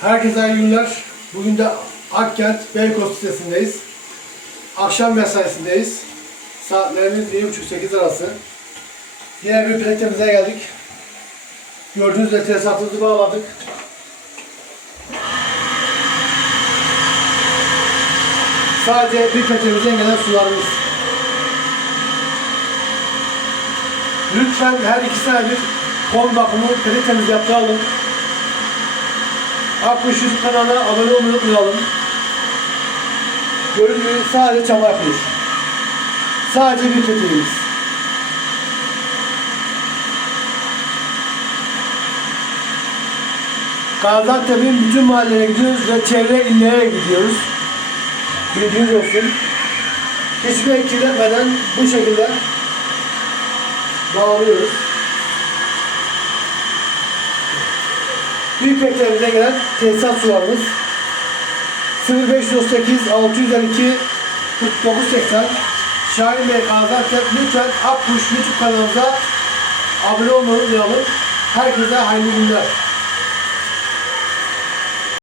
Herkese hayırlı günler. Bugün de Akkent Beykoz sitesindeyiz. Akşam mesaisindeyiz. Saatlerimiz 7.30-8 arası. Yine bir plakemize geldik. Gördüğünüz üzere tesisatımızı bağladık. Sadece bir petemizden gelen sularımız. Lütfen her iki sene bir kol bakımı peletemiz yaptıralım. Akkuş YouTube kanalına abone olmayı unutmayalım. Gibi sadece çaba yapıyoruz. Sadece bir peteğimiz. Gaziantep'in bütün mahallelere gidiyoruz ve çevre illere gidiyoruz. Bilginiz olsun. Hiçbir kirletmeden bu şekilde bağlıyoruz. Büyük beklerimize gelen tesisat sularımız 0538 652 4980 Şahin Bey Gaziantep lütfen Akkuş YouTube kanalımıza abone olmayı unutmayalım. Herkese hayırlı günler.